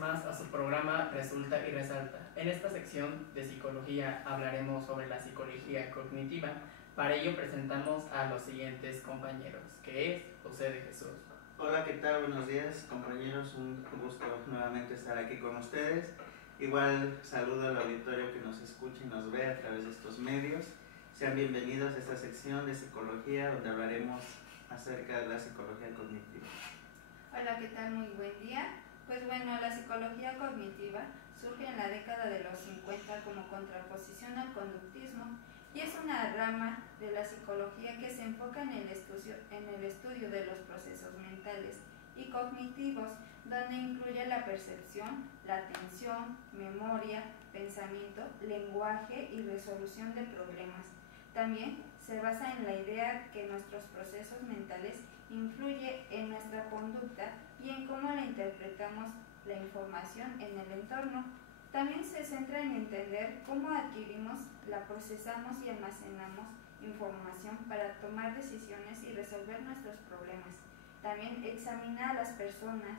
más a su programa Resulta y Resalta. En esta sección de psicología hablaremos sobre la psicología cognitiva. Para ello presentamos a los siguientes compañeros, que es José de Jesús. Hola, ¿qué tal? Buenos días, compañeros. Un gusto nuevamente estar aquí con ustedes. Igual saludo al auditorio que nos escucha y nos ve a través de estos medios. Sean bienvenidos a esta sección de psicología donde hablaremos acerca de la psicología cognitiva. Hola, ¿qué tal? Muy buen día. Pues bueno, la psicología cognitiva surge en la década de los 50 como contraposición al conductismo y es una rama de la psicología que se enfoca en el estudio de los procesos mentales y cognitivos, donde incluye la percepción, la atención, memoria, pensamiento, lenguaje y resolución de problemas. También se basa en la idea que nuestros procesos mentales influye en nuestra conducta y en cómo la interpretamos la información en el entorno. También se centra en entender cómo adquirimos, la procesamos y almacenamos información para tomar decisiones y resolver nuestros problemas. También examina a las personas,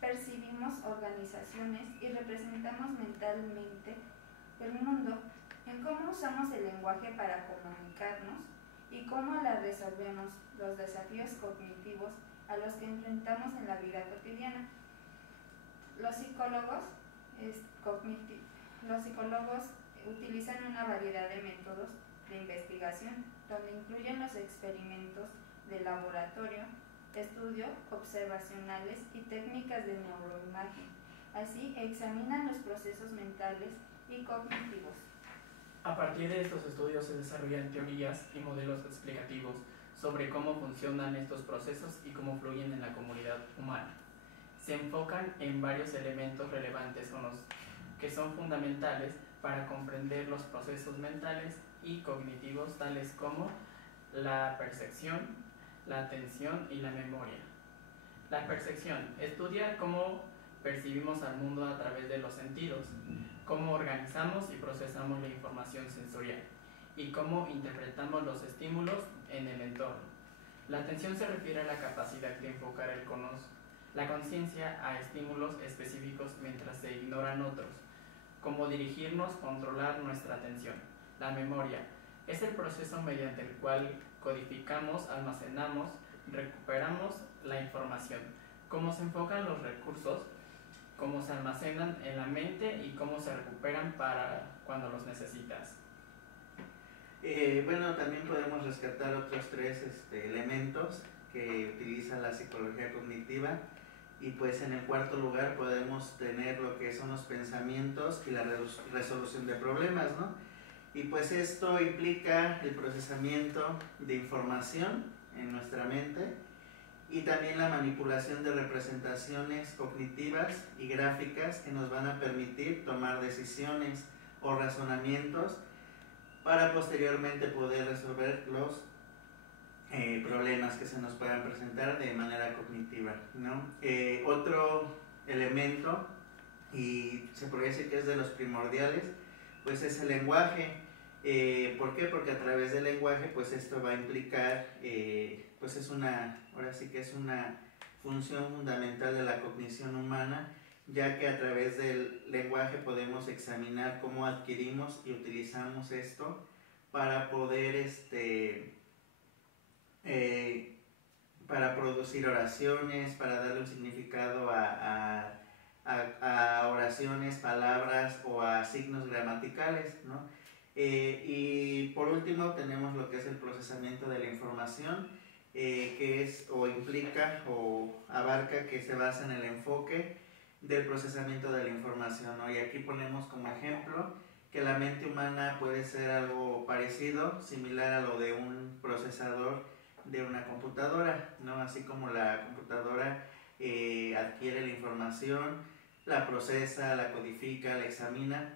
percibimos organizaciones y representamos mentalmente el mundo, en cómo usamos el lenguaje para comunicarnos y cómo la resolvemos, los desafíos cognitivos a los que enfrentamos en la vida cotidiana. Los psicólogos utilizan una variedad de métodos de investigación, donde incluyen los experimentos de laboratorio, estudio observacionales y técnicas de neuroimagen. Así, examinan los procesos mentales y cognitivos. A partir de estos estudios se desarrollan teorías y modelos explicativos sobre cómo funcionan estos procesos y cómo fluyen en la comunidad humana. Se enfocan en varios elementos relevantes con los que son fundamentales para comprender los procesos mentales y cognitivos, tales como la percepción, la atención y la memoria. La percepción estudia cómo percibimos al mundo a través de los sentidos, cómo organizamos y procesamos la información sensorial y cómo interpretamos los estímulos en el entorno. La atención se refiere a la capacidad de enfocar la conciencia a estímulos específicos mientras se ignoran otros, cómo dirigirnos, controlar nuestra atención. La memoria es el proceso mediante el cual codificamos, almacenamos, recuperamos la información, cómo se enfocan los recursos, cómo se almacenan en la mente y cómo se recuperan para cuando los necesitas. Bueno, también podemos rescatar otros tres elementos que utiliza la psicología cognitiva, y pues en el cuarto lugar podemos tener lo que son los pensamientos y la resolución de problemas, ¿no? Y pues esto implica el procesamiento de información en nuestra mente y también la manipulación de representaciones cognitivas y gráficas que nos van a permitir tomar decisiones o razonamientos para posteriormente poder resolver los problemas que se nos puedan presentar de manera cognitiva, ¿no? Otro elemento, y se podría decir que es de los primordiales, pues es el lenguaje. ¿Por qué? Porque a través del lenguaje, pues esto va a implicar, pues ahora sí que es una función fundamental de la cognición humana, ya que a través del lenguaje podemos examinar cómo adquirimos y utilizamos esto para poder para producir oraciones, para darle un significado a oraciones, palabras o a signos gramaticales, ¿no? Y por último tenemos lo que es el procesamiento de la información, que es o implica o abarca, que se basa en el enfoque del procesamiento de la información, ¿no? Y aquí ponemos como ejemplo que la mente humana puede ser algo parecido, similar a lo de un procesador de una computadora, ¿no? Así como la computadora adquiere la información, la procesa, la codifica, la examina,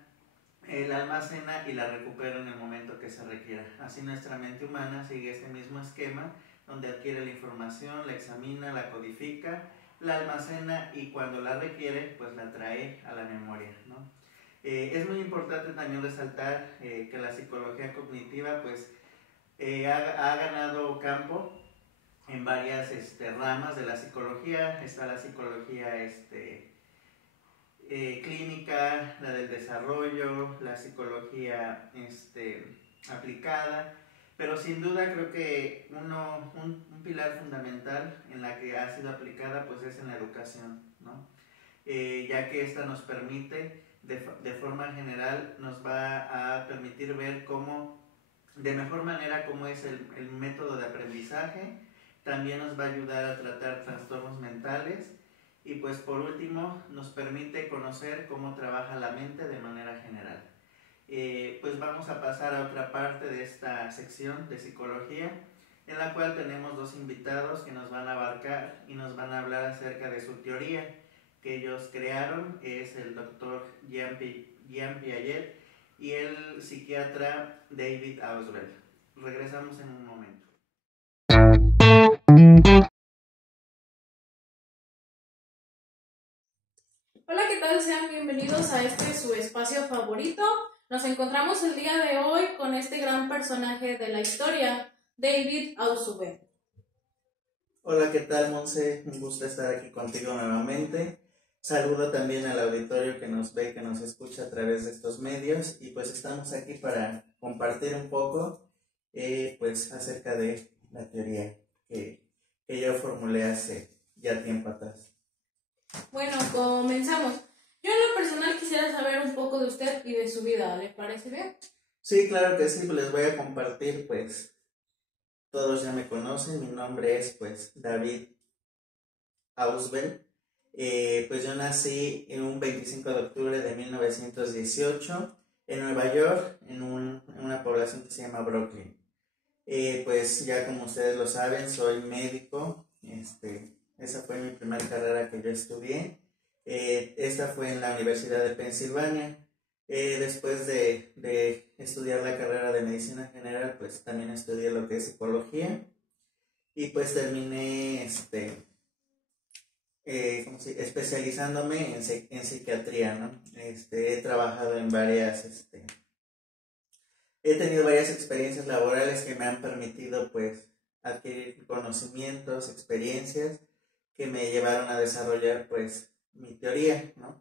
la almacena y la recupera en el momento que se requiera. Así nuestra mente humana sigue este mismo esquema, donde adquiere la información, la examina, la codifica, la almacena y cuando la requiere, pues la trae a la memoria, ¿no? Es muy importante también resaltar que la psicología cognitiva pues ha ganado campo en varias ramas de la psicología. Está la psicología clínica, la del desarrollo, la psicología aplicada, pero sin duda creo que un pilar fundamental en la que ha sido aplicada pues es en la educación, ¿no? Ya que esta nos permite, de forma general, nos va a permitir ver de mejor manera cómo es el método de aprendizaje. También nos va a ayudar a tratar trastornos mentales y pues por último nos permite conocer cómo trabaja la mente de manera general. Pues vamos a pasar a otra parte de esta sección de psicología, en la cual tenemos dos invitados que nos van a abarcar y nos van a hablar acerca de su teoría que ellos crearon. Es el doctor Jean Piaget y el psiquiatra David Ausubel. Regresamos en un momento. Hola, ¿qué tal? Sean bienvenidos a su espacio favorito. Nos encontramos el día de hoy con este gran personaje de la historia, David Ausubel. Hola, ¿qué tal, Monse? Un gusto estar aquí contigo nuevamente. Saludo también al auditorio que nos ve, que nos escucha a través de estos medios y pues estamos aquí para compartir un poco pues acerca de la teoría que yo formulé hace ya tiempo atrás. Bueno, comenzamos. Yo en lo personal quisiera saber un poco de usted y de su vida, ¿le parece bien? Sí, claro que sí, les voy a compartir, pues todos ya me conocen, mi nombre es pues David Ausubel. Pues yo nací en un 25 de octubre de 1918 en Nueva York, en una población que se llama Brooklyn. Pues ya como ustedes lo saben, soy médico. Esa fue mi primera carrera que yo estudié. Esta fue en la Universidad de Pensilvania. Después de estudiar la carrera de medicina general, pues también estudié lo que es psicología y pues terminé especializándome en psiquiatría, ¿no? He trabajado en he tenido varias experiencias laborales que me han permitido pues adquirir conocimientos, experiencias que me llevaron a desarrollar pues mi teoría, ¿no?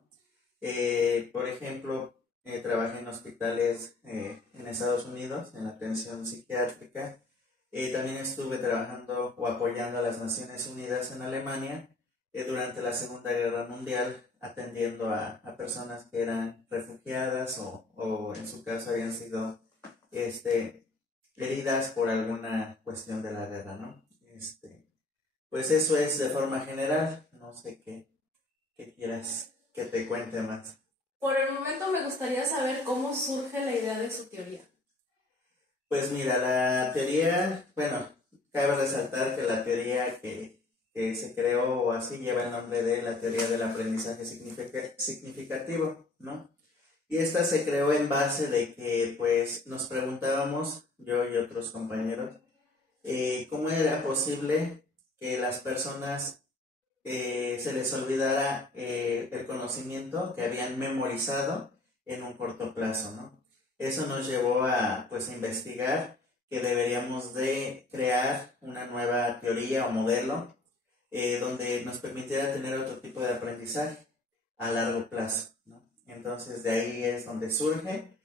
Por ejemplo, trabajé en hospitales en Estados Unidos en atención psiquiátrica. También estuve trabajando o apoyando a las Naciones Unidas en Alemania durante la Segunda Guerra Mundial, atendiendo a personas que eran refugiadas o en su caso habían sido heridas por alguna cuestión de la guerra, ¿no? Pues eso es de forma general. No sé qué quieras que te cuente más. Por el momento me gustaría saber cómo surge la idea de su teoría. Pues mira, la teoría, bueno, cabe resaltar que la teoría que se creó o así lleva el nombre de la teoría del aprendizaje significativo, ¿no? Y esta se creó en base de que pues nos preguntábamos, yo y otros compañeros, cómo era posible que las personas se les olvidara el conocimiento que habían memorizado en un corto plazo, ¿no? Eso nos llevó a pues investigar que deberíamos de crear una nueva teoría o modelo donde nos permitiera tener otro tipo de aprendizaje a largo plazo, ¿no? Entonces de ahí es donde surge.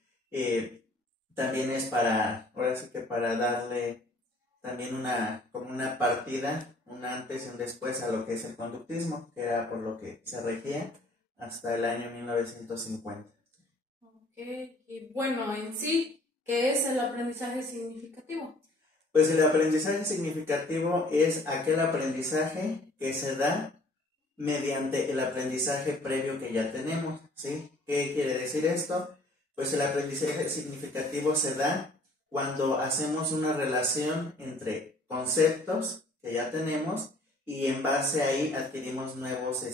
También es ahora sí que para darle también como una partida, un antes y un después a lo que es el conductismo, que era por lo que se regía hasta el año 1950. Ok, y bueno, en sí, ¿qué es el aprendizaje significativo? Pues el aprendizaje significativo es aquel aprendizaje que se da mediante el aprendizaje previo que ya tenemos, ¿sí? ¿Qué quiere decir esto? Pues el aprendizaje significativo se da cuando hacemos una relación entre conceptos que ya tenemos y en base a ahí adquirimos nuevos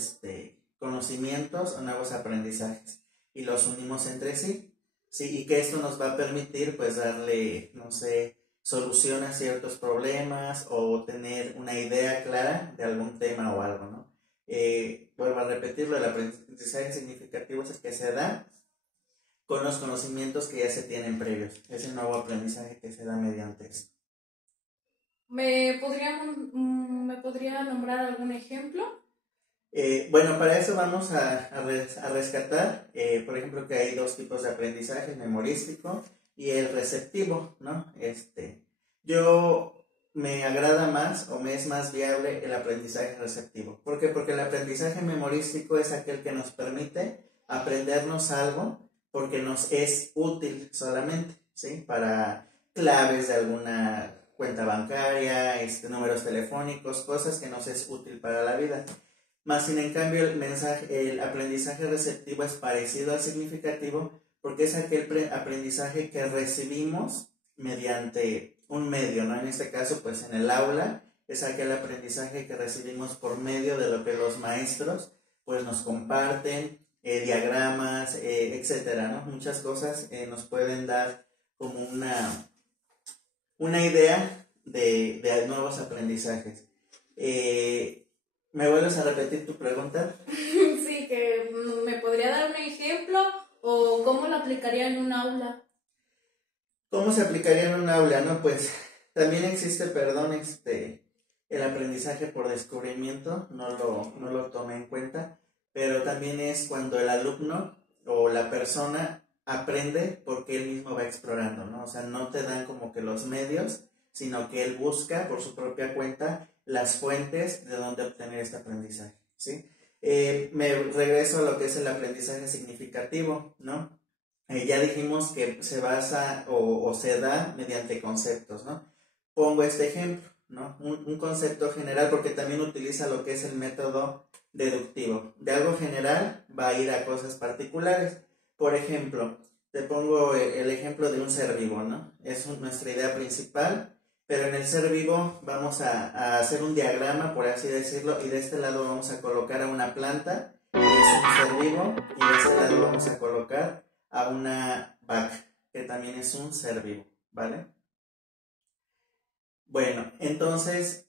conocimientos o nuevos aprendizajes y los unimos entre sí, ¿sí? Y que esto nos va a permitir pues darle, no sé, solución a ciertos problemas o tener una idea clara de algún tema o algo, ¿no? Vuelvo a repetirlo, el aprendizaje significativo es el que se da con los conocimientos que ya se tienen previos. Es el nuevo aprendizaje que se da mediante esto. ¿Me podría nombrar algún ejemplo? Bueno, para eso vamos a rescatar, por ejemplo, que hay dos tipos de aprendizaje, el memorístico y el receptivo, ¿no? Yo me agrada más o me es más viable el aprendizaje receptivo. ¿Por qué? Porque el aprendizaje memorístico es aquel que nos permite aprendernos algo porque nos es útil solamente, ¿sí? Para claves de alguna cuenta bancaria, números telefónicos, cosas que nos es útil para la vida. Más sin en cambio el aprendizaje receptivo es parecido al significativo porque es aquel aprendizaje que recibimos mediante un medio, ¿no? En este caso, pues en el aula es aquel aprendizaje que recibimos por medio de lo que los maestros pues nos comparten, diagramas, etcétera, ¿no? Muchas cosas nos pueden dar como una idea de nuevos aprendizajes. ¿Me vuelves a repetir tu pregunta? Sí, que me podría dar un ejemplo o cómo lo aplicaría en un aula. ¿Cómo se aplicaría en un aula? No, pues también existe, perdón, el aprendizaje por descubrimiento, no lo tomé en cuenta, pero también es cuando el alumno o la persona aprende porque él mismo va explorando, ¿no? O sea, no te dan como que los medios, sino que él busca por su propia cuenta las fuentes de donde obtener este aprendizaje, ¿sí? Me regreso a lo que es el aprendizaje significativo, ¿no? Ya dijimos que se basa o se da mediante conceptos, ¿no? Pongo este ejemplo, ¿no? Un concepto general porque también utiliza lo que es el método deductivo. De algo general va a ir a cosas particulares. Por ejemplo, te pongo el ejemplo de un ser vivo, ¿no? Es nuestra idea principal, pero en el ser vivo vamos a hacer un diagrama, por así decirlo, y de este lado vamos a colocar a una planta, que es un ser vivo, y de este lado vamos a colocar a una vaca, que también es un ser vivo, ¿vale? Bueno, entonces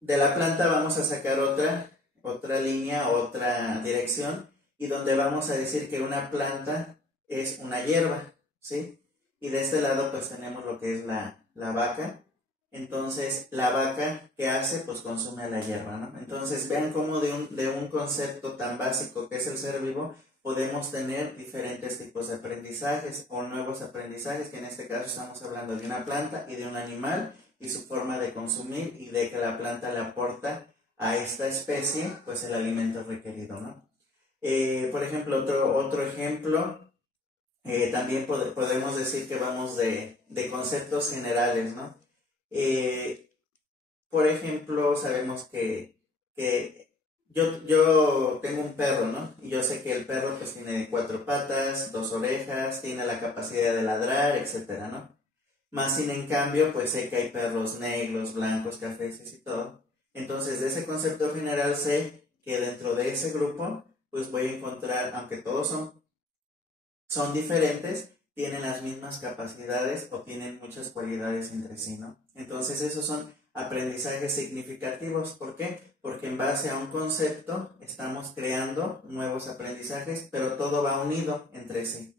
de la planta vamos a sacar otra línea, otra dirección, y donde vamos a decir que una planta es una hierba, ¿sí? Y de este lado pues tenemos lo que es la vaca. Entonces la vaca, ¿qué hace? Pues consume la hierba, ¿no? Entonces vean cómo de un concepto tan básico que es el ser vivo podemos tener diferentes tipos de aprendizajes o nuevos aprendizajes, que en este caso estamos hablando de una planta y de un animal y su forma de consumir y de que la planta le aporta a esta especie pues el alimento requerido, ¿no? Por ejemplo, otro ejemplo, también podemos decir que vamos de conceptos generales, ¿no? Por ejemplo, sabemos que yo tengo un perro, ¿no? Y yo sé que el perro pues tiene 4 patas, 2 orejas, tiene la capacidad de ladrar, etcétera, ¿no? Más sin en cambio, pues sé que hay perros negros, blancos, cafés y todo. Entonces, de ese concepto general sé que dentro de ese grupo, pues voy a encontrar, aunque todos son diferentes, tienen las mismas capacidades o tienen muchas cualidades entre sí, ¿no? Entonces, esos son aprendizajes significativos. ¿Por qué? Porque en base a un concepto estamos creando nuevos aprendizajes, pero todo va unido entre sí.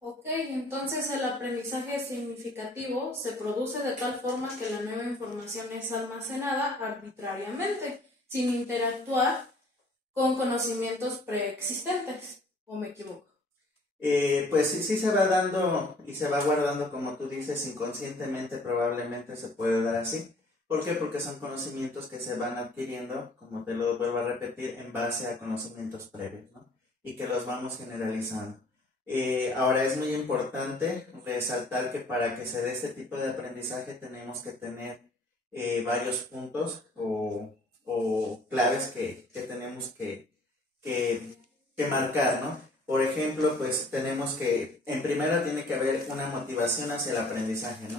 Ok, entonces el aprendizaje significativo se produce de tal forma que la nueva información es almacenada arbitrariamente, sin interactuar con conocimientos preexistentes, ¿o me equivoco? Pues sí se va dando y se va guardando, como tú dices, inconscientemente probablemente se puede dar así. ¿Por qué? Porque son conocimientos que se van adquiriendo, como te lo vuelvo a repetir, en base a conocimientos previos, ¿no? Y que los vamos generalizando. Ahora es muy importante resaltar que para que se dé este tipo de aprendizaje tenemos que tener varios puntos o claves que tenemos que marcar, ¿no? Por ejemplo, pues tenemos que, en primera tiene que haber una motivación hacia el aprendizaje, ¿no?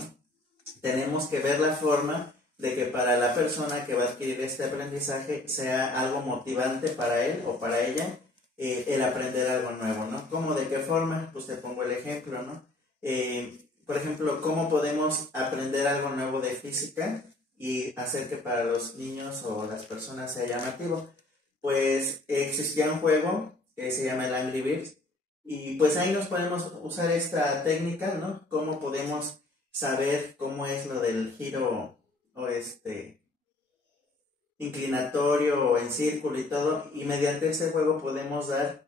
Tenemos que ver la forma de que para la persona que va a adquirir este aprendizaje sea algo motivante para él o para ella el aprender algo nuevo, ¿no? ¿Cómo? ¿De qué forma? Pues te pongo el ejemplo, ¿no? Por ejemplo, ¿cómo podemos aprender algo nuevo de física y hacer que para los niños o las personas sea llamativo? Pues existía un juego que se llama el Angry Birds y pues ahí nos podemos usar esta técnica, ¿no? ¿Cómo podemos saber cómo es lo del giro o inclinatorio o en círculo y todo, y mediante ese juego podemos dar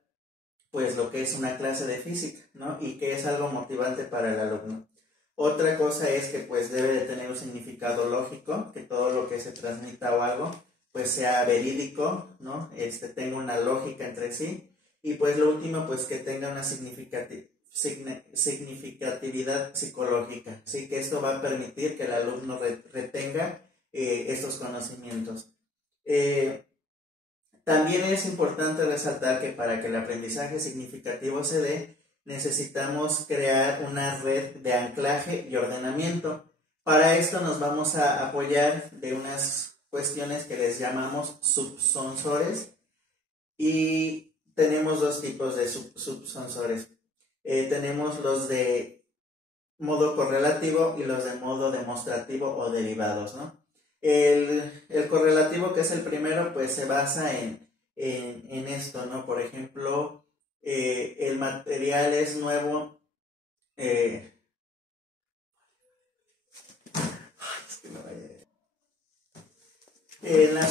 pues lo que es una clase de física, ¿no? Y que es algo motivante para el alumno. Otra cosa es que pues debe de tener un significado lógico, que todo lo que se transmita o algo pues sea verídico, ¿no? Tenga una lógica entre sí. Y pues lo último, pues que tenga una significatividad psicológica, ¿sí? Que esto va a permitir que el alumno retenga estos conocimientos. También es importante resaltar que para que el aprendizaje significativo se dé, necesitamos crear una red de anclaje y ordenamiento. Para esto nos vamos a apoyar de unas cuestiones que les llamamos subsensores, y tenemos dos tipos de subsensores. Tenemos los de modo correlativo y los de modo demostrativo o derivados, ¿no? El correlativo, que es el primero, pues se basa en esto, ¿no? Por ejemplo, el material es nuevo. Es que no vaya. La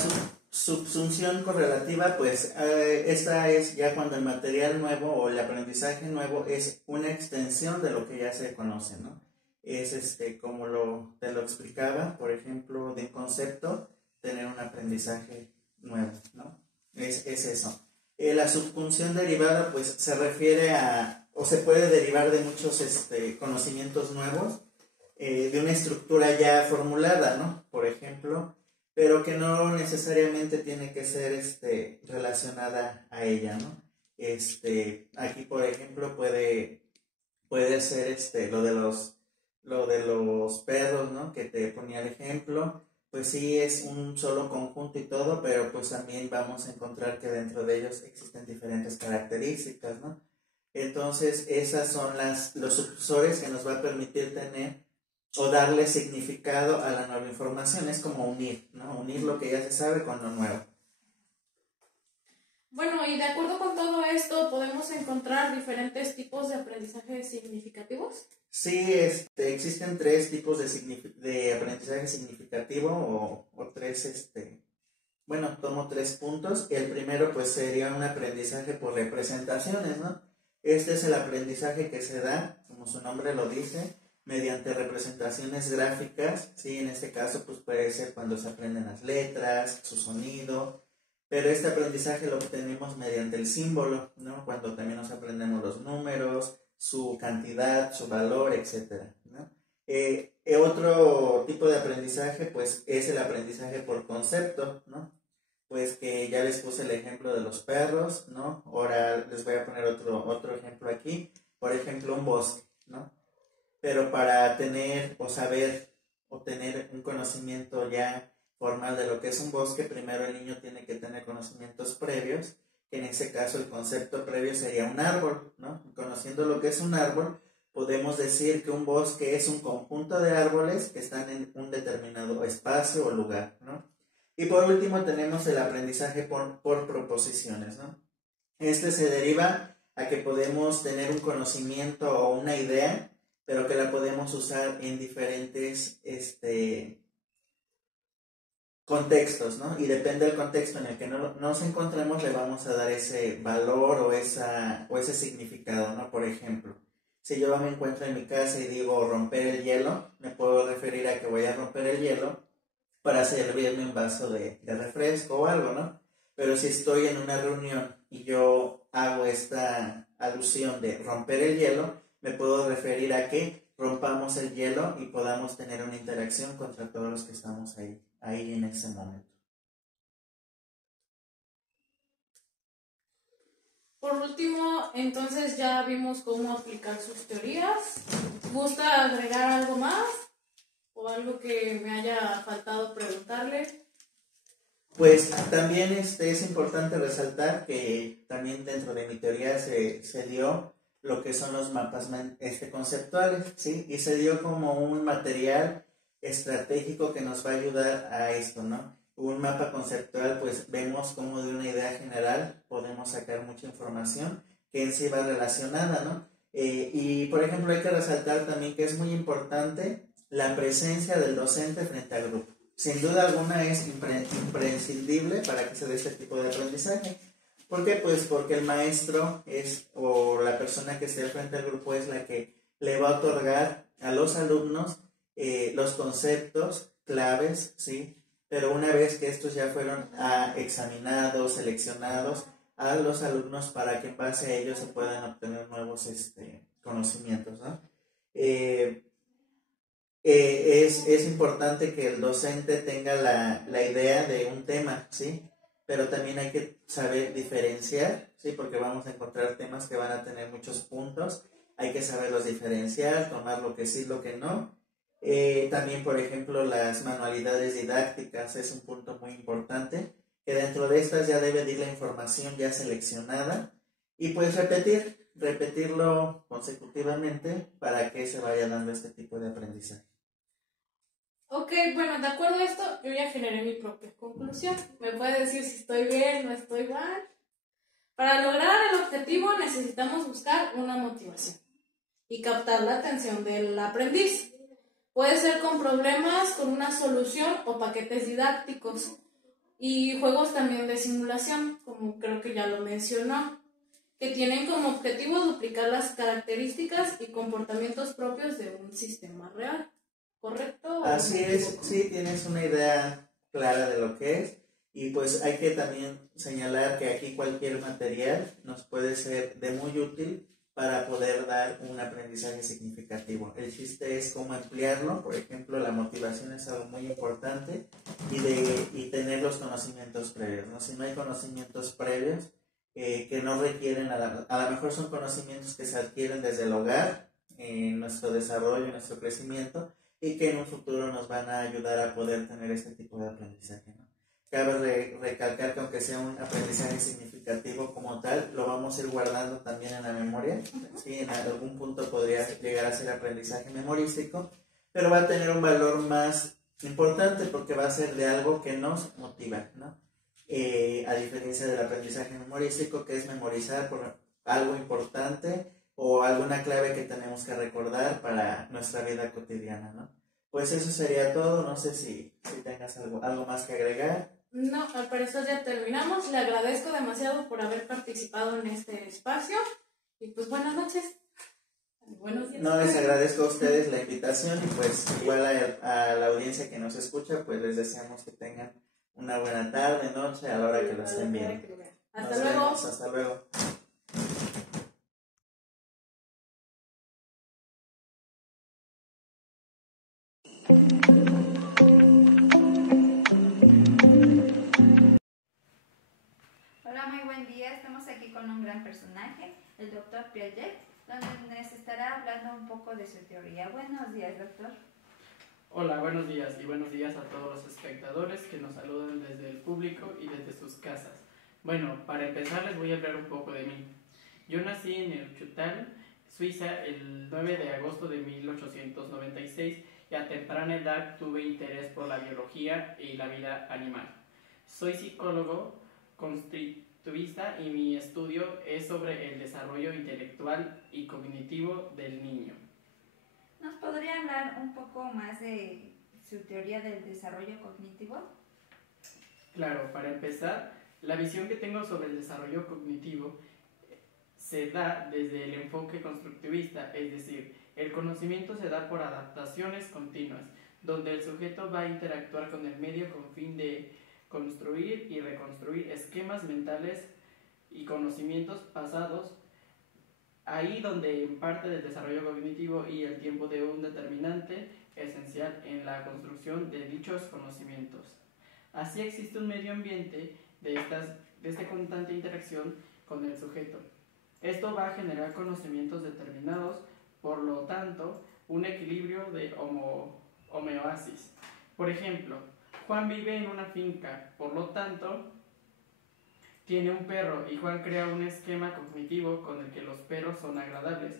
subsunción correlativa, pues esta es ya cuando el material nuevo o el aprendizaje nuevo es una extensión de lo que ya se conoce, ¿no? Es como te lo explicaba, por ejemplo, de concepto, tener un aprendizaje nuevo, ¿no? Es eso. La subfunción derivada, pues se refiere a, o se puede derivar de muchos conocimientos nuevos, de una estructura ya formulada, ¿no? Por ejemplo, pero que no necesariamente tiene que ser relacionada a ella, ¿no? Aquí, por ejemplo, puede ser lo de los perros, ¿no? Que te ponía el ejemplo. Pues sí, es un solo conjunto y todo, pero pues también vamos a encontrar que dentro de ellos existen diferentes características, ¿no? Entonces, esas son los subsensores que nos va a permitir tener o darle significado a la nueva información. Es como unir, ¿no? Unir lo que ya se sabe con lo nuevo. Bueno, y de acuerdo con todo esto, ¿podemos encontrar diferentes tipos de aprendizaje significativos? Sí, existen tres tipos de aprendizaje significativo o tres, bueno, tomo 3 puntos. El primero pues sería un aprendizaje por representaciones, ¿no? Este es el aprendizaje que se da, como su nombre lo dice, mediante representaciones gráficas, ¿sí? En este caso pues puede ser cuando se aprenden las letras, su sonido, pero este aprendizaje lo obtenemos mediante el símbolo, ¿no? Cuando también nos aprendemos los números, su cantidad, su valor, etc., ¿no? Otro tipo de aprendizaje pues es el aprendizaje por concepto, ¿no? Pues que ya les puse el ejemplo de los perros, ¿no? Ahora les voy a poner otro ejemplo aquí, por ejemplo un bosque, ¿no? Pero para tener o saber o tener un conocimiento ya formal de lo que es un bosque, primero el niño tiene que tener conocimientos previos, que en ese caso el concepto previo sería un árbol, ¿no? Conociendo lo que es un árbol, podemos decir que un bosque es un conjunto de árboles que están en un determinado espacio o lugar, ¿no? Y por último tenemos el aprendizaje por proposiciones, ¿no? Se deriva a que podemos tener un conocimiento o una idea, pero que la podemos usar en diferentes contextos, ¿no? Y depende del contexto en el que nos encontremos, le vamos a dar ese valor o ese significado, ¿no? Por ejemplo, si yo me encuentro en mi casa y digo romper el hielo, me puedo referir a que voy a romper el hielo para servirme un vaso de refresco o algo, ¿no? Pero si estoy en una reunión y yo hago esta alusión de romper el hielo, me puedo referir a que rompamos el hielo y podamos tener una interacción contra todos los que estamos ahí en ese momento. Por último, entonces ya vimos cómo aplicar sus teorías. ¿Gusta agregar algo más? ¿O algo que me haya faltado preguntarle? Pues también es importante resaltar que también dentro de mi teoría se dio lo que son los mapas conceptuales, ¿sí? Y se dio como un material estratégico que nos va a ayudar a esto, ¿no? Un mapa conceptual, pues vemos como de una idea general podemos sacar mucha información que en sí va relacionada, ¿no? Y por ejemplo hay que resaltar también que es muy importante la presencia del docente frente al grupo, sin duda alguna es imprescindible para que se dé este tipo de aprendizaje. ¿Por qué? Pues porque el maestro es, o la persona que esté al frente del grupo es la que le va a otorgar a los alumnos los conceptos claves, ¿sí? Pero una vez que estos ya fueron examinados, seleccionados, a los alumnos para que en base a ellos se puedan obtener nuevos conocimientos, ¿no? Es importante que el docente tenga la idea de un tema, ¿sí? Pero también hay que saber diferenciar, ¿sí? Porque vamos a encontrar temas que van a tener muchos puntos, hay que saberlos diferenciar, tomar lo que sí, lo que no. También, por ejemplo, las manualidades didácticas es un punto muy importante, que dentro de estas ya debe de ir la información ya seleccionada y pues repetirlo consecutivamente para que se vaya dando este tipo de aprendizaje. Ok, bueno, de acuerdo a esto, yo ya generé mi propia conclusión. ¿Me puede decir si estoy bien o estoy mal? Para lograr el objetivo necesitamos buscar una motivación y captar la atención del aprendiz. Puede ser con problemas, con una solución o paquetes didácticos. Y juegos también de simulación, como creo que ya lo mencionó, que tienen como objetivo duplicar las características y comportamientos propios de un sistema real. ¿Correcto? Así es, sí, tienes una idea clara de lo que es. Y pues hay que también señalar que aquí cualquier material nos puede ser de muy útil para poder dar un aprendizaje significativo. El chiste es cómo emplearlo. Por ejemplo, la motivación es algo muy importante y tener los conocimientos previos, ¿no? Si no hay conocimientos previos que no requieren, a lo mejor son conocimientos que se adquieren desde el hogar, en nuestro desarrollo, en nuestro crecimiento, y que en un futuro nos van a ayudar a poder tener este tipo de aprendizaje, ¿no? Cabe recalcar que aunque sea un aprendizaje significativo como tal, lo vamos a ir guardando también en la memoria. ¿Sí? En algún punto podría llegar a ser aprendizaje memorístico, pero va a tener un valor más importante porque va a ser de algo que nos motiva, ¿no? A diferencia del aprendizaje memorístico, que es memorizar por algo importante o alguna clave que tenemos que recordar para nuestra vida cotidiana, ¿no? Pues eso sería todo. No sé si tengas algo más que agregar. No, al parecer ya terminamos. Le agradezco demasiado por haber participado en este espacio. Y pues buenas noches. Buenos días. No, les agradezco a ustedes la invitación y pues igual a la audiencia que nos escucha, pues les deseamos que tengan una buena tarde, noche, a la hora que lo estén viendo. Hasta luego. Hasta luego. Hola, muy buen día. Estamos aquí con un gran personaje, el doctor Piaget, donde nos estará hablando un poco de su teoría. Buenos días, doctor. Hola, buenos días y buenos días a todos los espectadores que nos saludan desde el público y desde sus casas. Bueno, para empezar les voy a hablar un poco de mí. Yo nací en Neuchâtel, Suiza, el 9 de agosto de 1896 y a temprana edad tuve interés por la biología y la vida animal. Soy psicólogo constructivista y mi estudio es sobre el desarrollo intelectual y cognitivo del niño. ¿Nos podría hablar un poco más de su teoría del desarrollo cognitivo? Claro, para empezar, la visión que tengo sobre el desarrollo cognitivo se da desde el enfoque constructivista, es decir, el conocimiento se da por adaptaciones continuas, donde el sujeto va a interactuar con el medio con fin de construir y reconstruir esquemas mentales y conocimientos pasados, ahí donde en parte del desarrollo cognitivo y el tiempo de un determinante esencial en la construcción de dichos conocimientos. Así existe un medio ambiente de esta constante interacción con el sujeto. Esto va a generar conocimientos determinados, por lo tanto, un equilibrio de homeostasis. Por ejemplo, Juan vive en una finca, por lo tanto, tiene un perro y Juan crea un esquema cognitivo con el que los perros son agradables.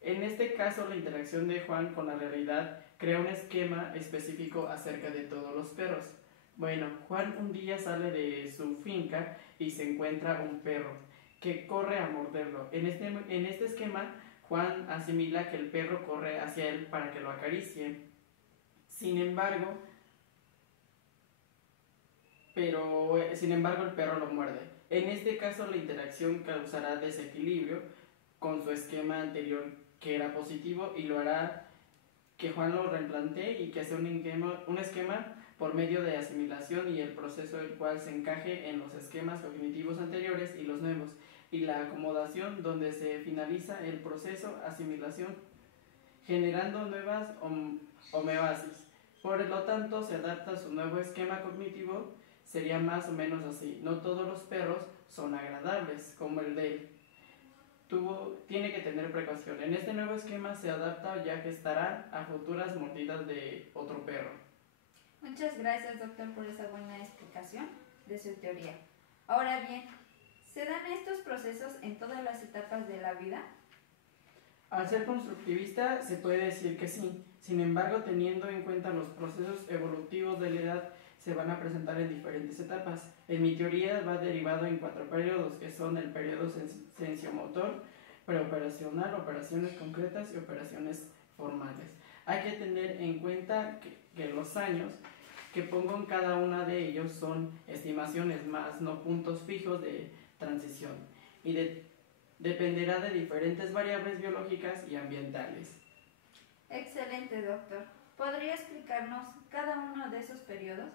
En este caso, la interacción de Juan con la realidad crea un esquema específico acerca de todos los perros. Bueno, Juan un día sale de su finca y se encuentra un perro que corre a morderlo. En este esquema, Juan asimila que el perro corre hacia él para que lo acaricie. Sin embargo, pero sin embargo el perro lo muerde. En este caso la interacción causará desequilibrio con su esquema anterior que era positivo y lo hará que Juan lo replantee y que sea un esquema por medio de asimilación y el proceso el cual se encaje en los esquemas cognitivos anteriores y los nuevos, y la acomodación donde se finaliza el proceso asimilación generando nuevas homeostasis. Por lo tanto, se adapta a su nuevo esquema cognitivo. Sería más o menos así: no todos los perros son agradables, como el de él. Tiene que tener precaución. En este nuevo esquema se adapta ya que estará a futuras mordidas de otro perro. Muchas gracias, doctor, por esa buena explicación de su teoría. Ahora bien, ¿se dan estos procesos en todas las etapas de la vida? Al ser constructivista se puede decir que sí. Sin embargo, teniendo en cuenta los procesos evolutivos de la edad, se van a presentar en diferentes etapas. En mi teoría va derivado en 4 periodos, que son el periodo sensiomotor, preoperacional, operaciones concretas y operaciones formales. Hay que tener en cuenta que los años que pongo en cada una de ellos son estimaciones más, no puntos fijos de transición, y dependerá de diferentes variables biológicas y ambientales. Excelente, doctor. ¿Podría explicarnos cada uno de esos periodos?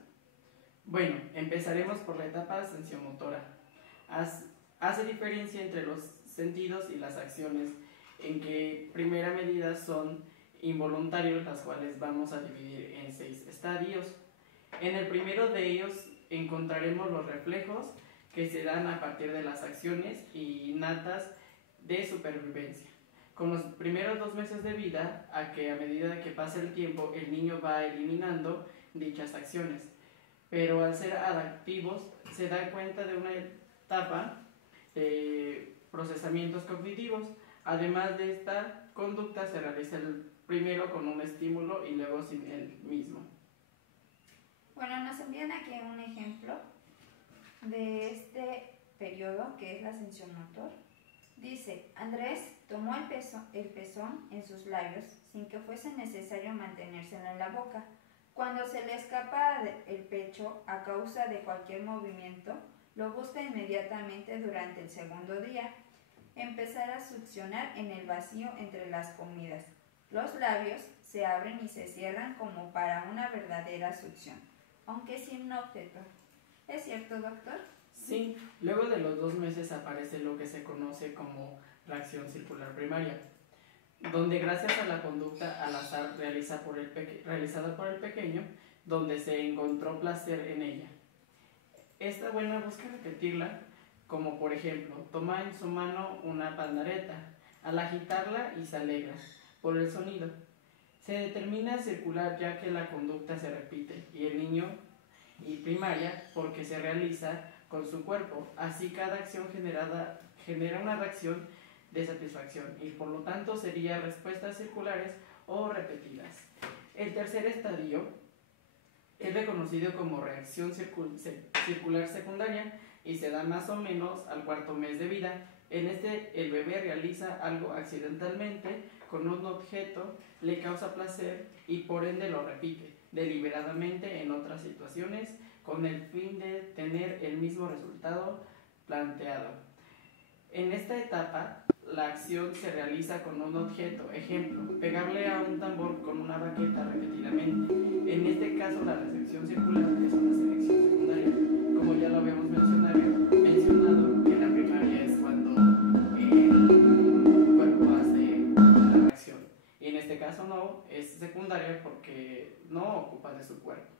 Bueno, empezaremos por la etapa sensiomotora. Hace diferencia entre los sentidos y las acciones, en que primera medida son involuntarios, las cuales vamos a dividir en 6 estadios. En el primero de ellos encontraremos los reflejos, que se dan a partir de las acciones innatas de supervivencia. Con los primeros 2 meses de vida, a medida que pasa el tiempo, el niño va eliminando dichas acciones. Pero al ser adaptivos, se da cuenta de una etapa de procesamientos cognitivos. Además de esta conducta, se realiza primero con un estímulo y luego sin el mismo. Bueno, nos envían aquí un ejemplo de este periodo, que es la sensiomotor. Dice: Andrés tomó el pezón en sus labios sin que fuese necesario mantenérselo en la boca. Cuando se le escapa el pecho a causa de cualquier movimiento, lo busca inmediatamente durante el segundo día. Empezar a succionar en el vacío entre las comidas. Los labios se abren y se cierran como para una verdadera succión, aunque sin objeto. ¿Es cierto, doctor? Sí, luego de los 2 meses aparece lo que se conoce como reacción circular primaria, donde gracias a la conducta al azar realizada por el pequeño, donde se encontró placer en ella. Esta buena busca repetirla, como por ejemplo, toma en su mano una pandereta, al agitarla y se alegra por el sonido. Se determina circular ya que la conducta se repite, y el niño, y primaria porque se realiza con su cuerpo. Así cada acción genera una reacción de satisfacción y por lo tanto sería respuestas circulares o repetidas. El tercer estadio es reconocido como reacción circular secundaria y se da más o menos al 4.º mes de vida. En este el bebé realiza algo accidentalmente con un objeto, le causa placer y por ende lo repite deliberadamente en otras situaciones con el fin de tener el mismo resultado planteado. En esta etapa, la acción se realiza con un objeto, ejemplo, pegarle a un tambor con una baqueta repetidamente. En este caso, la recepción circular es una selección secundaria. Como ya lo habíamos mencionado, que la primaria es cuando el cuerpo hace la reacción. Y en este caso no, es secundaria porque no ocupa de su cuerpo.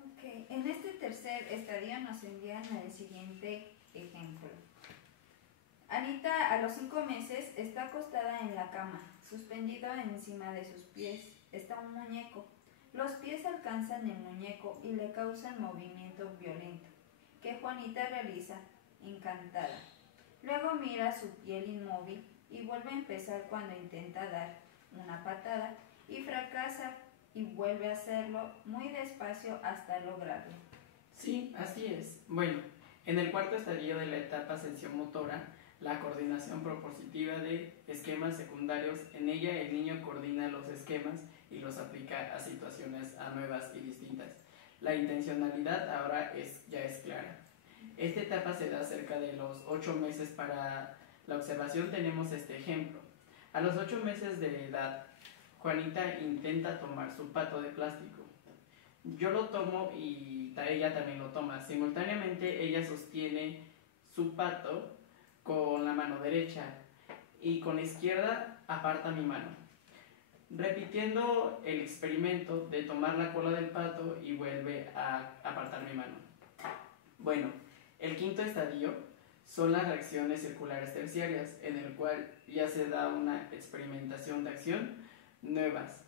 Ok, en este tercer estadio nos envían el siguiente ejemplo. Anita a los 5 meses está acostada en la cama, suspendido encima de sus pies está un muñeco. Los pies alcanzan el muñeco y le causan movimiento violento, que Juanita realiza, encantada. Luego mira su piel inmóvil y vuelve a empezar cuando intenta dar una patada y fracasa y vuelve a hacerlo muy despacio hasta lograrlo. Sí, así es. Bueno, en el cuarto estadio de la etapa sensiomotora, la coordinación propositiva de esquemas secundarios, en ella el niño coordina los esquemas y los aplica a situaciones nuevas y distintas. La intencionalidad ahora ya es clara. Esta etapa se da cerca de los 8 meses. Para la observación tenemos este ejemplo. A los 8 meses de edad, Juanita intenta tomar su pato de plástico. Yo lo tomo y ella también lo toma. Simultáneamente ella sostiene su pato con la mano derecha y con la izquierda aparta mi mano, repitiendo el experimento de tomar la cola del pato y vuelve a apartar mi mano. Bueno, el quinto estadio son las reacciones circulares terciarias, en el cual ya se da una experimentación de acción nuevas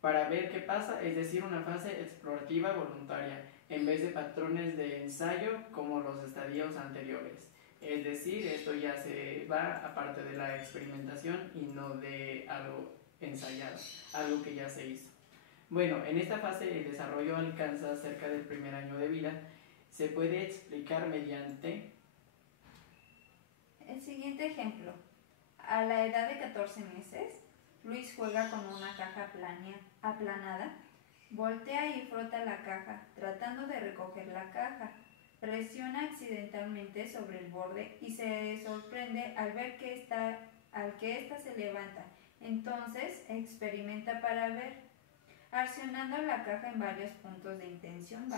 para ver qué pasa, es decir, una fase explorativa voluntaria, en vez de patrones de ensayo como los estadios anteriores. Es decir, esto ya se va aparte de la experimentación y no de algo ensayado, algo que ya se hizo. Bueno, en esta fase el desarrollo alcanza cerca del primer año de vida. Se puede explicar mediante el siguiente ejemplo. A la edad de 14 meses, Luis juega con una caja aplanada, voltea y frota la caja, tratando de recoger la caja. Presiona accidentalmente sobre el borde y se sorprende al ver que ésta se levanta. Entonces experimenta para ver, accionando la caja en varios puntos de intención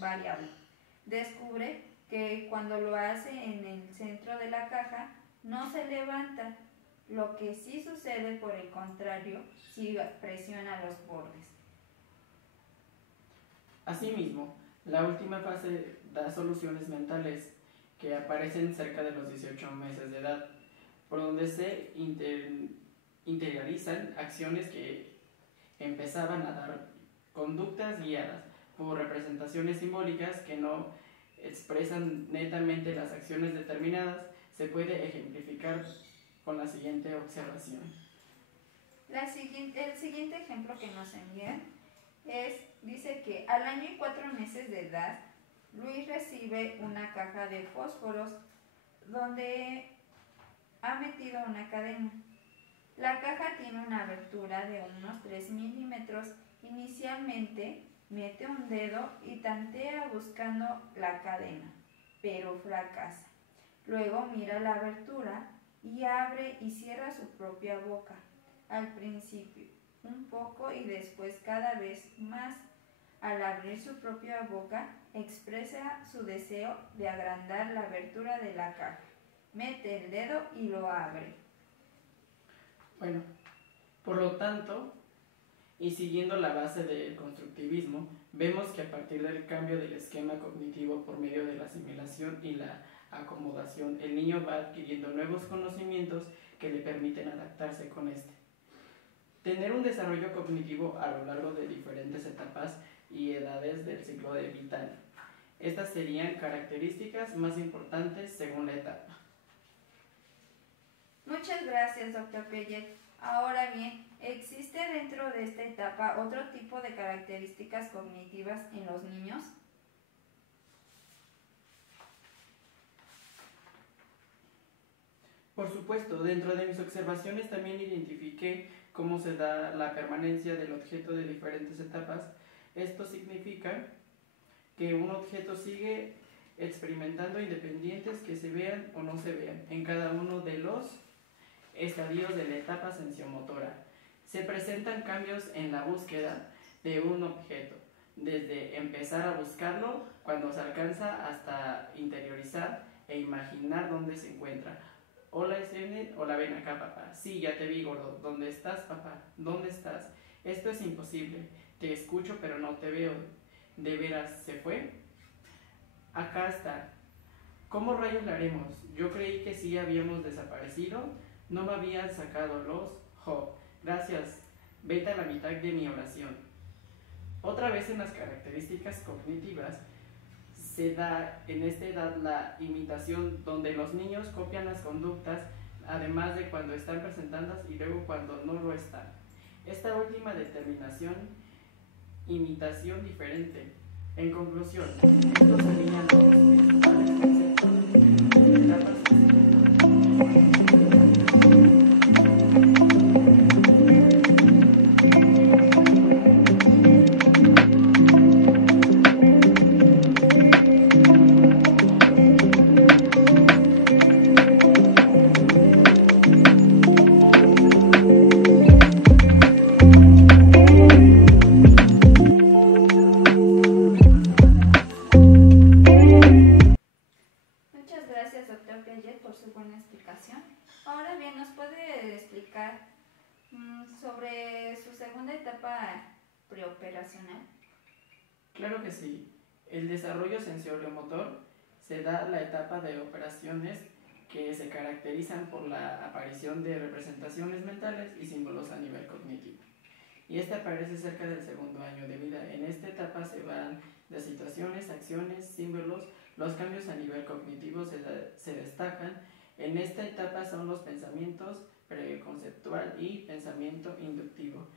variable. Descubre que cuando lo hace en el centro de la caja no se levanta, lo que sí sucede por el contrario si presiona los bordes. Asimismo, la última fase da soluciones mentales que aparecen cerca de los 18 meses de edad, por donde se interiorizan acciones que empezaban a dar conductas guiadas por representaciones simbólicas que no expresan netamente las acciones determinadas. Se puede ejemplificar con la siguiente observación. El siguiente ejemplo que nos envían dice que al año y 4 meses de edad, Luis recibe una caja de fósforos donde ha metido una cadena. La caja tiene una abertura de unos 3 milímetros. Inicialmente mete un dedo y tantea buscando la cadena, pero fracasa. Luego mira la abertura y abre y cierra su propia boca. Al principio un poco y después cada vez más. Al abrir su propia boca, expresa su deseo de agrandar la abertura de la caja. Mete el dedo y lo abre. Bueno, por lo tanto, y siguiendo la base del constructivismo, vemos que a partir del cambio del esquema cognitivo por medio de la asimilación y la acomodación, el niño va adquiriendo nuevos conocimientos que le permiten adaptarse con este. Tener un desarrollo cognitivo a lo largo de diferentes etapas y edades del ciclo de vital. Estas serían características más importantes según la etapa. Muchas gracias, Dr. Pellet. Ahora bien, ¿existe dentro de esta etapa otro tipo de características cognitivas en los niños? Por supuesto, dentro de mis observaciones también identifiqué cómo se da la permanencia del objeto de diferentes etapas. Esto significa que un objeto sigue experimentando independientes que se vean o no se vean en cada uno de los estadios de la etapa sensomotora. Se presentan cambios en la búsqueda de un objeto, desde empezar a buscarlo cuando se alcanza hasta interiorizar e imaginar dónde se encuentra. Hola, SN, hola, ven acá, papá. Sí, ya te vi, gordo. ¿Dónde estás, papá? ¿Dónde estás? Esto es imposible. Te escucho, pero no te veo. ¿De veras se fue? Acá está. ¿Cómo rayos le haremos? Yo creí que sí habíamos desaparecido. No me habían sacado los... Gracias. Vete a la mitad de mi oración. Otra vez en las características cognitivas, se da en esta edad la imitación, donde los niños copian las conductas, además de cuando están presentándolas y luego cuando no lo están. Esta última determinación, imitación diferente. En conclusión, estos serían los principales conceptos de etapas sensomotoras. Ahora bien, ¿nos puede explicar sobre su segunda etapa preoperacional? Claro que sí. El desarrollo sensorio-motor se da la etapa de operaciones que se caracterizan por la aparición de representaciones mentales y símbolos a nivel cognitivo. Y esta aparece cerca del segundo año de vida. En esta etapa se van de situaciones, acciones, símbolos. Los cambios a nivel cognitivo se destacan. En esta etapa son los pensamientos preconceptual y pensamiento inductivo.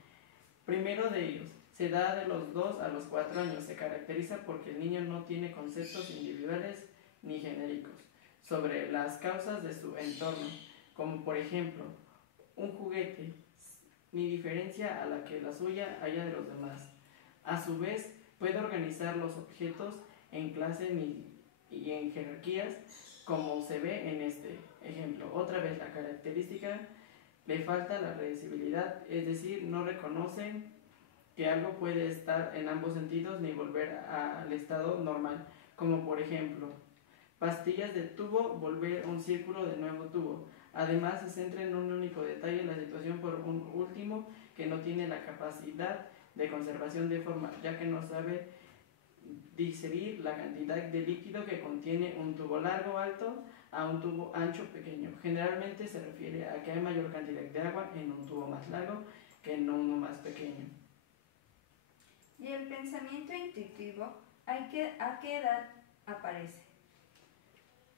Primero de ellos, se da de los 2 a los 4 años. Se caracteriza porque el niño no tiene conceptos individuales ni genéricos sobre las causas de su entorno, como por ejemplo, un juguete, ni diferencia a la que la suya haya de los demás. A su vez, puede organizar los objetos en clases y en jerarquías, como se ve en este ejemplo. Otra vez, la característica le falta la redecibilidad, es decir, no reconocen que algo puede estar en ambos sentidos ni volver al estado normal, como por ejemplo, pastillas de tubo, volver un círculo de nuevo tubo. Además, se centra en un único detalle, la situación por un último que no tiene la capacidad de conservación de forma, ya que no sabe digerir la cantidad de líquido que contiene un tubo largo alto a un tubo ancho pequeño. Generalmente se refiere a que hay mayor cantidad de agua en un tubo más largo que en uno más pequeño. ¿Y el pensamiento intuitivo a qué edad aparece?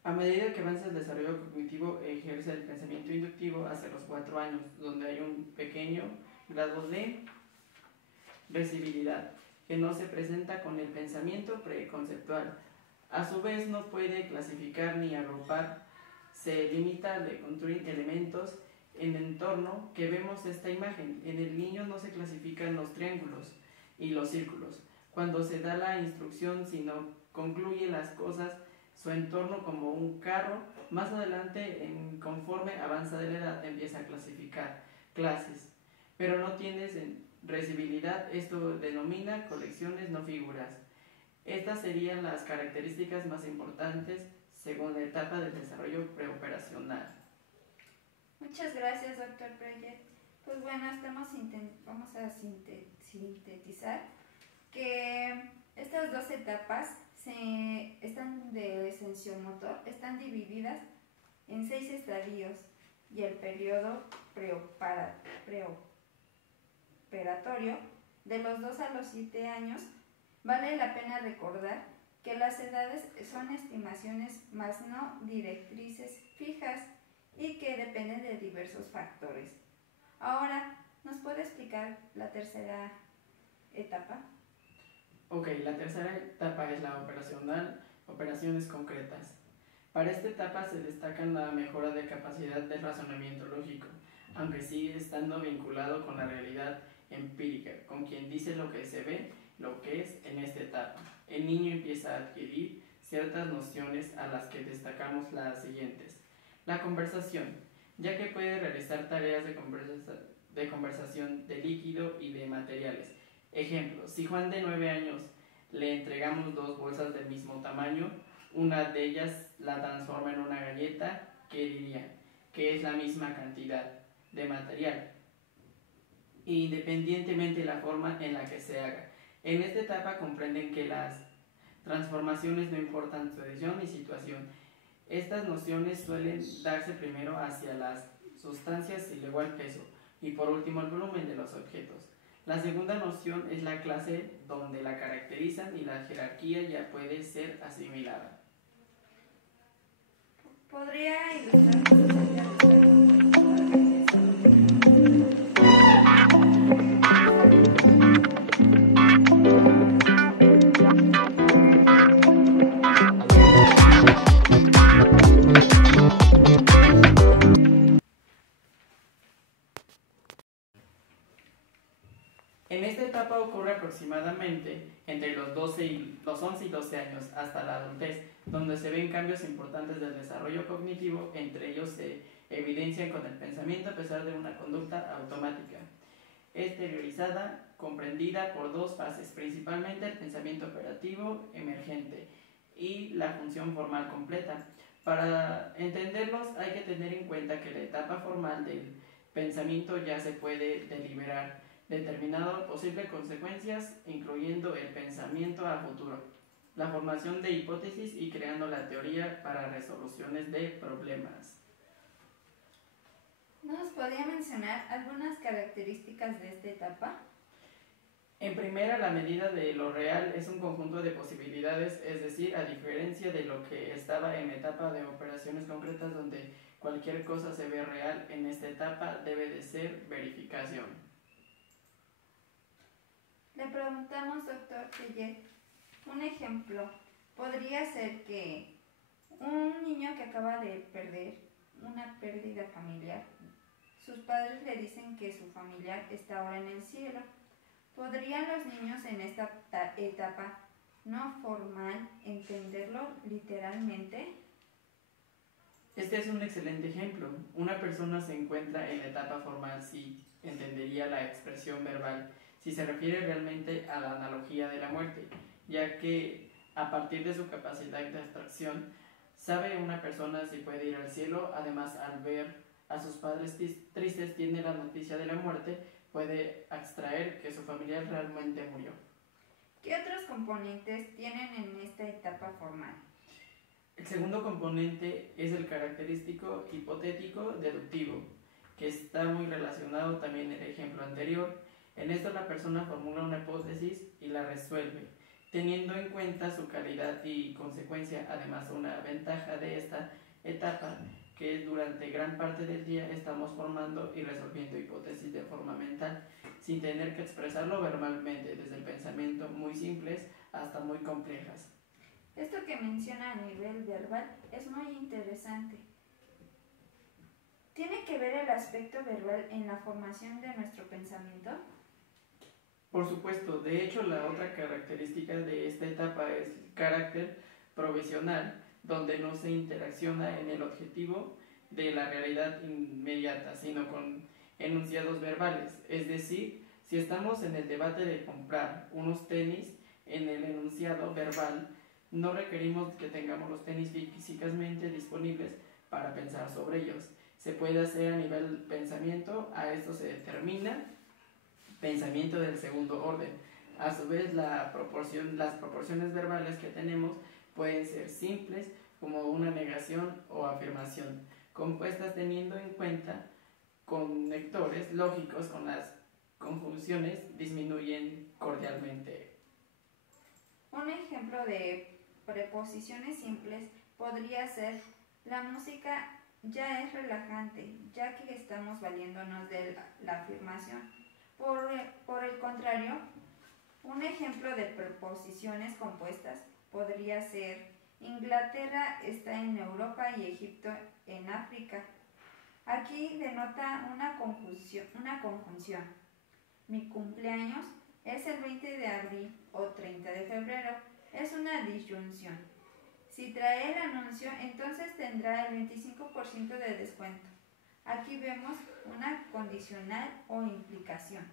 A medida que avanza el desarrollo cognitivo, ejerce el pensamiento inductivo hasta los 4 años, donde hay un pequeño grado de recibilidad que no se presenta con el pensamiento preconceptual. A su vez, no puede clasificar ni agrupar, se limita a construir elementos en el entorno que vemos esta imagen. En el niño no se clasifican los triángulos y los círculos. Cuando se da la instrucción, sino concluye las cosas, su entorno como un carro. Más adelante, conforme avanza de la edad, empieza a clasificar clases, pero no tienes recibilidad. Esto denomina colecciones, no figuras. Estas serían las características más importantes según la etapa del desarrollo preoperacional. Muchas gracias, doctor Breyer. Pues bueno, vamos a sintetizar que estas dos etapas están de sensorio-motor, están divididas en 6 estadios y el periodo preoperatorio de los 2 a los 7 años. Vale la pena recordar que las edades son estimaciones más no directrices fijas y que dependen de diversos factores. Ahora, ¿nos puede explicar la tercera etapa? Ok, la tercera etapa es la operacional, operaciones concretas. Para esta etapa se destacan la mejora de capacidad de razonamiento lógico, aunque sigue estando vinculado con la realidad empírica, con quien dice lo que se ve, lo que es en esta etapa. El niño empieza a adquirir ciertas nociones a las que destacamos las siguientes. La conversación, ya que puede realizar tareas de conversación de líquido y de materiales. Ejemplo, si Juan de 9 años le entregamos 2 bolsas del mismo tamaño, una de ellas la transforma en una galleta, ¿qué diría? Que es la misma cantidad de material, independientemente de la forma en la que se haga. En esta etapa comprenden que las transformaciones no importan su edición ni situación. Estas nociones suelen darse primero hacia las sustancias y luego al peso, y por último el volumen de los objetos. La segunda noción es la clase, donde la caracterizan y la jerarquía ya puede ser asimilada. ¿Podría ilustrarnos acerca de En esta etapa ocurre aproximadamente entre los 11 y 12 años hasta la adultez, donde se ven cambios importantes del desarrollo cognitivo. Entre ellos se evidencian con el pensamiento a pesar de una conducta automática, exteriorizada, comprendida por 2 fases, principalmente el pensamiento operativo emergente y la función formal completa. Para entenderlos hay que tener en cuenta que la etapa formal del pensamiento ya se puede deliberar, determinando posibles consecuencias, incluyendo el pensamiento a futuro, la formación de hipótesis y creando la teoría para resoluciones de problemas. ¿Nos podría mencionar algunas características de esta etapa? En primera, la medida de lo real es un conjunto de posibilidades, es decir, a diferencia de lo que estaba en la etapa de operaciones concretas donde cualquier cosa se ve real, en esta etapa debe de ser verificación. Le preguntamos, doctor Tellet, un ejemplo podría ser que un niño que acaba de perder una pérdida familiar, sus padres le dicen que su familiar está ahora en el cielo. ¿Podrían los niños en esta etapa no formal entenderlo literalmente? Este es un excelente ejemplo. Una persona se encuentra en la etapa formal si entendería la expresión verbal, si se refiere realmente a la analogía de la muerte, ya que a partir de su capacidad de abstracción, sabe una persona si puede ir al cielo. Además, al ver a sus padres tristes, tiene la noticia de la muerte, puede extraer que su familiar realmente murió. ¿Qué otros componentes tienen en esta etapa formal? El segundo componente es el característico hipotético deductivo, que está muy relacionado también en el ejemplo anterior. En esto la persona formula una hipótesis y la resuelve, teniendo en cuenta su calidad y consecuencia. Además, una ventaja de esta etapa que durante gran parte del día estamos formando y resolviendo hipótesis de forma mental, sin tener que expresarlo verbalmente, desde el pensamiento muy simples hasta muy complejas. Esto que menciona a nivel verbal es muy interesante. ¿Tiene que ver el aspecto verbal en la formación de nuestro pensamiento? Por supuesto, de hecho la otra característica de esta etapa es el carácter provisional, donde no se interacciona en el objetivo de la realidad inmediata, sino con enunciados verbales. Es decir, si estamos en el debate de comprar unos tenis, en el enunciado verbal no requerimos que tengamos los tenis físicamente disponibles para pensar sobre ellos. Se puede hacer a nivel pensamiento, a esto se determina pensamiento del segundo orden. A su vez, las proporciones verbales que tenemos pueden ser simples, como una negación o afirmación, compuestas teniendo en cuenta conectores lógicos con las conjunciones disminuyen cordialmente. Un ejemplo de preposiciones simples podría ser: la música ya es relajante, ya que estamos valiéndonos de la afirmación. Por el contrario, un ejemplo de preposiciones compuestas podría ser: Inglaterra está en Europa y Egipto en África. Aquí denota una conjunción. Mi cumpleaños es el 20 de abril o 30 de febrero. Es una disyunción. Si trae el anuncio, entonces tendrá el 25% de descuento. Aquí vemos una condicional o implicación.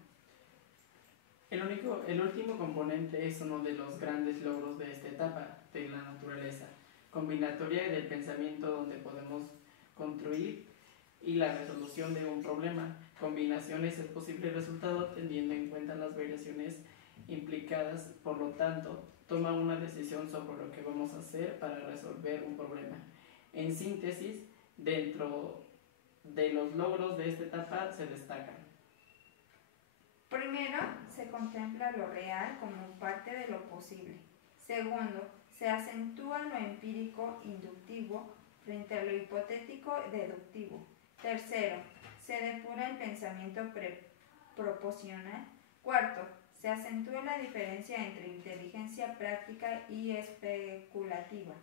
El último componente es uno de los grandes logros de esta etapa de la naturaleza combinatoria del pensamiento, donde podemos construir y la resolución de un problema. Combinaciones el posible resultado teniendo en cuenta las variaciones implicadas, por lo tanto, toma una decisión sobre lo que vamos a hacer para resolver un problema. En síntesis, dentro de los logros de esta etapa se destacan: primero, se contempla lo real como parte de lo posible. Segundo, se acentúa lo empírico inductivo frente a lo hipotético deductivo. Tercero, se depura el pensamiento proposicional. Cuarto, se acentúa la diferencia entre inteligencia práctica y especulativa.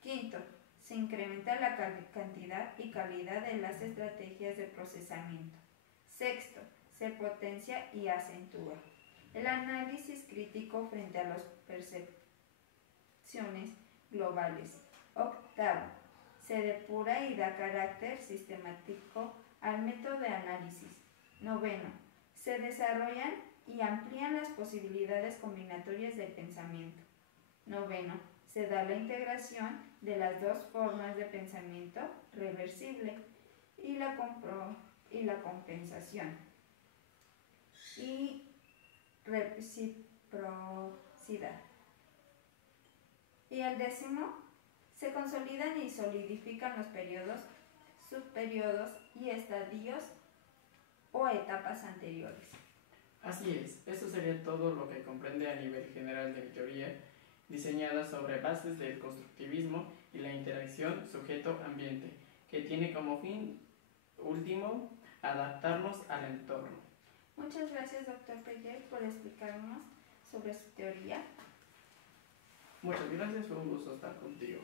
Quinto, se incrementa la cantidad y calidad de las estrategias de procesamiento. Sexto, se potencia y acentúa el análisis crítico frente a las percepciones globales. Octavo, se depura y da carácter sistemático al método de análisis. Noveno, se desarrollan y amplían las posibilidades combinatorias del pensamiento. Noveno, se da la integración de las dos formas de pensamiento reversible y la compensación y reciprocidad. Y el décimo, se consolidan y solidifican los periodos, subperiodos y estadios o etapas anteriores. Así es, eso sería todo lo que comprende a nivel general de mi teoría, diseñada sobre bases del constructivismo y la interacción sujeto-ambiente, que tiene como fin último adaptarnos al entorno. Muchas gracias, doctor Peyer, por explicarnos sobre su teoría. Muchas gracias, fue un gusto estar contigo.